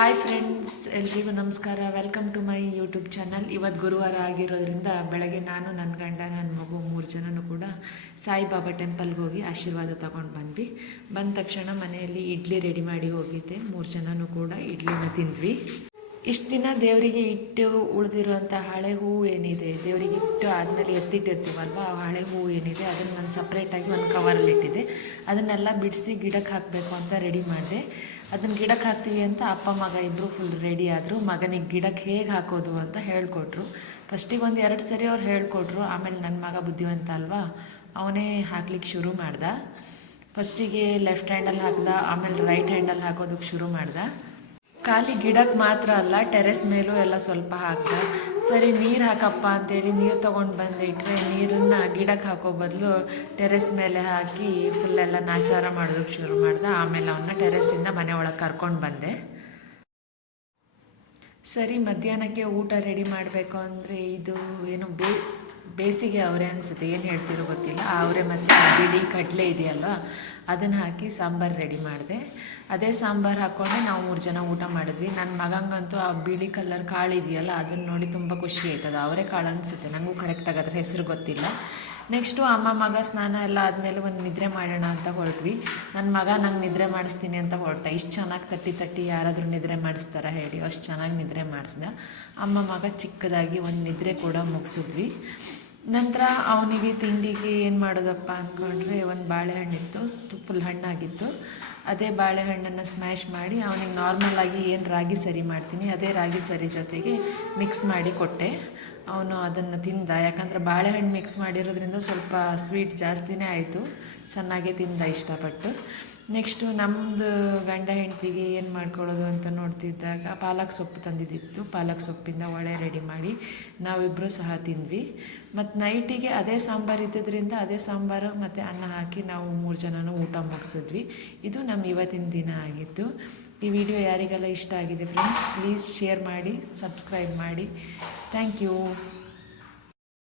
Hi friends ಎಲ್ರಿಗೂ ನಮಸ್ಕಾರ. Welcome to my YouTube channel ಇವತ್ತು ಗುರುವಾರ ಆಗಿರೋದ್ರಿಂದ ಬೆಳಗ್ಗೆ ನಾನು ನನ್ನ ಗಂಡ ನನ್ನ ಮಗು ಮೂರು ಜನನೂ ಕೂಡ ಸಾಯಿಬಾಬಾ ಟೆಂಪಲ್ಗೆ ಹೋಗಿ ಆಶೀರ್ವಾದ ತಗೊಂಡು ಬಂದ್ವಿ. ಬಂದ ತಕ್ಷಣ ಮನೆಯಲ್ಲಿ ಇಡ್ಲಿ ರೆಡಿ ಮಾಡಿ ಹೋಗಿದ್ದೆ. ಮೂರು ಜನನೂ ಕೂಡ ಇಡ್ಲಿನ ತಿಂದ್ವಿ. ಇಷ್ಟು ದಿನ ದೇವರಿಗೆ ಇಟ್ಟು ಉಳಿದಿರುವಂಥ ಹಳೆ ಹೂವು ಏನಿದೆ, ದೇವರಿಗೆ ಇಟ್ಟು ಆದಮೇಲೆ ಎತ್ತಿಟ್ಟಿರ್ತೀವಲ್ವ, ಆ ಹಳೆ ಹೂವು ಏನಿದೆ, ಅದನ್ನು ನಾನು ಸಪ್ರೇಟಾಗಿ ಒಂದು ಕವರಲ್ಲಿಟ್ಟಿದ್ದೆ ಅದನ್ನೆಲ್ಲ ಬಿಡಿಸಿ ಗಿಡಕ್ಕೆ ಹಾಕಬೇಕು ಅಂತ ರೆಡಿ ಮಾಡಿದೆ. ಅದನ್ನು ಗಿಡಕ್ಕೆ ಹಾಕ್ತೀವಿ ಅಂತ ಅಪ್ಪ, ಮಗ ಇಬ್ಬರು ಫುಲ್ ರೆಡಿ ಆದರು. ಮಗನಿಗೆ ಗಿಡಕ್ಕೆ ಹೇಗೆ ಹಾಕೋದು ಅಂತ ಹೇಳ್ಕೊಟ್ರು. ಫಸ್ಟಿಗೆ ಒಂದು ಎರಡು ಸರಿ ಅವ್ರು ಹೇಳ್ಕೊಟ್ರು. ಆಮೇಲೆ ನನ್ನ ಮಗ ಬುದ್ಧಿವಂತ ಅಲ್ವಾ, ಅವನೇ ಹಾಕ್ಲಿಕ್ಕೆ ಶುರು ಮಾಡ್ದ. ಫಸ್ಟಿಗೆ ಲೆಫ್ಟ್ ಹ್ಯಾಂಡಲ್ಲಿ ಹಾಕ್ದ, ಆಮೇಲೆ ರೈಟ್ ಹ್ಯಾಂಡಲ್ಲಿ ಹಾಕೋದಕ್ಕೆ ಶುರು ಮಾಡ್ದ. ಖಾಲಿ ಗಿಡಕ್ಕೆ ಮಾತ್ರ ಅಲ್ಲ, ಟೆರೆಸ್ ಮೇಲೂ ಎಲ್ಲ ಸ್ವಲ್ಪ ಹಾಕ್ದೆ. ಸರಿ, ನೀರು ಹಾಕಪ್ಪ ಅಂತೇಳಿ ನೀರು ತೊಗೊಂಡು ಬಂದು ಇಟ್ಟರೆ ನೀರನ್ನು ಗಿಡಕ್ಕೆ ಹಾಕೋ ಬದಲು ಟೆರೆಸ್ ಮೇಲೆ ಹಾಕಿ ಫುಲ್ಲೆಲ್ಲ ನಾಚಾರ ಮಾಡೋದಕ್ಕೆ ಶುರು ಮಾಡ್ದೆ. ಆಮೇಲೆ ಅವನ್ನ ಟೆರೆಸಿಂದ ಮನೆ ಒಳಗೆ ಕರ್ಕೊಂಡು ಬಂದೆ. ಸರಿ, ಮಧ್ಯಾಹ್ನಕ್ಕೆ ಊಟ ರೆಡಿ ಮಾಡಬೇಕು ಅಂದರೆ ಇದು ಏನು ಬೇ ಬೇಸಿಗೆ ಅವರೆ ಅನಿಸುತ್ತೆ, ಏನು ಹೇಳ್ತಿರೋ ಗೊತ್ತಿಲ್ಲ. ಅವರೆ ಮತ್ತು ಬಿಳಿ ಕಡಲೆ ಇದೆಯಲ್ವ, ಅದನ್ನು ಹಾಕಿ ಸಾಂಬಾರು ರೆಡಿ ಮಾಡಿದೆ. ಅದೇ ಸಾಂಬಾರು ಹಾಕ್ಕೊಂಡೆ ನಾವು ಮೂರು ಜನ ಊಟ ಮಾಡಿದ್ವಿ. ನನ್ನ ಮಗಂಗಂತೂ ಆ ಬಿಳಿ ಕಲರ್ ಕಾಳು ಇದೆಯಲ್ಲ ಅದನ್ನು ನೋಡಿ ತುಂಬ ಖುಷಿ ಆಯ್ತದ. ಅವರೇ ಕಾಳು ಅನಿಸುತ್ತೆ. ನನಗೂ ಕರೆಕ್ಟಾಗಿ ಅದ್ರ ಹೆಸರು ಗೊತ್ತಿಲ್ಲ. ನೆಕ್ಸ್ಟು ಅಮ್ಮ ಮಗ ಸ್ನಾನ ಎಲ್ಲ ಆದಮೇಲೆ ಒಂದು ನಿದ್ರೆ ಮಾಡೋಣ ಅಂತ ಹೊರಟ್ವಿ. ನನ್ನ ಮಗ ನಂಗೆ ನಿದ್ರೆ ಮಾಡಿಸ್ತೀನಿ ಅಂತ ಹೊರಟ. ಇಷ್ಟು ಚೆನ್ನಾಗಿ ತಟ್ಟಿ ತಟ್ಟಿ ಯಾರಾದರೂ ನಿದ್ರೆ ಮಾಡಿಸ್ತಾರ ಹೇಳಿ ಅಷ್ಟು ಚೆನ್ನಾಗಿ ನಿದ್ರೆ ಮಾಡಿಸ್ದ. ಅಮ್ಮ ಮಗ ಚಿಕ್ಕದಾಗಿ ಒಂದು ನಿದ್ರೆ ಕೂಡ ಮುಗಿಸಿದ್ವಿ. ನಂತರ ಅವನಿಗೆ ತಿಂಡಿಗೆ ಏನು ಮಾಡೋದಪ್ಪ ಅಂದ್ಕೊಂಡ್ರೆ ಒಂದು ಬಾಳೆಹಣ್ಣಿತ್ತು ಫುಲ್ ಹಣ್ಣಾಗಿತ್ತು ಅದೇ ಬಾಳೆಹಣ್ಣನ್ನು ಸ್ಮ್ಯಾಶ್ ಮಾಡಿ ಅವನಿಗೆ ನಾರ್ಮಲಾಗಿ ಏನು ರಾಗಿ ಸರಿ ಮಾಡ್ತೀನಿ, ಅದೇ ರಾಗಿ ಸರಿ ಜೊತೆಗೆ ಮಿಕ್ಸ್ ಮಾಡಿ ಕೊಟ್ಟೆ. ಅವನು ಅದನ್ನು ತಿಂದ. ಯಾಕಂದರೆ ಬಾಳೆಹಣ್ಣು ಮಿಕ್ಸ್ ಮಾಡಿರೋದ್ರಿಂದ ಸ್ವಲ್ಪ ಸ್ವೀಟ್ ಜಾಸ್ತಿನೇ ಆಯಿತು. ಚೆನ್ನಾಗೇ ತಿಂದ ಇಷ್ಟಪಟ್ಟು. ನೆಕ್ಸ್ಟು ನಮ್ಮದು ಗಂಡ ಹೆಂಡತಿಗೆ ಏನು ಮಾಡ್ಕೊಳ್ಳೋದು ಅಂತ ನೋಡ್ತಿದ್ದಾಗ ಪಾಲಕ್ ಸೊಪ್ಪು ತಂದಿದ್ದಿತ್ತು. ಪಾಲಕ್ ಸೊಪ್ಪಿಂದ ಒಳೆ ರೆಡಿ ಮಾಡಿ ನಾವಿಬ್ಬರು ಸಹ ತಿಂದ್ವಿ. ಮತ್ತು ನೈಟಿಗೆ ಅದೇ ಸಾಂಬಾರು ಇದ್ದಿದ್ದರಿಂದ ಅದೇ ಸಾಂಬಾರು ಮತ್ತು ಅನ್ನ ಹಾಕಿ ನಾವು ಮೂರು ಜನನೂ ಊಟ ಮುಗಿಸಿದ್ವಿ. ಇದು ನಮ್ಮ ಇವತ್ತಿನ ದಿನ ಆಗಿತ್ತು ಈ ವಿಡಿಯೋ ಯಾರಿಗೆಲ್ಲ ಇಷ್ಟ ಆಗಿದೆ ಫ್ರೆಂಡ್ಸ್ ಪ್ಲೀಸ್ ಶೇರ್ ಮಾಡಿ ಸಬ್ಸ್ಕ್ರೈಬ್ ಮಾಡಿ. Thank you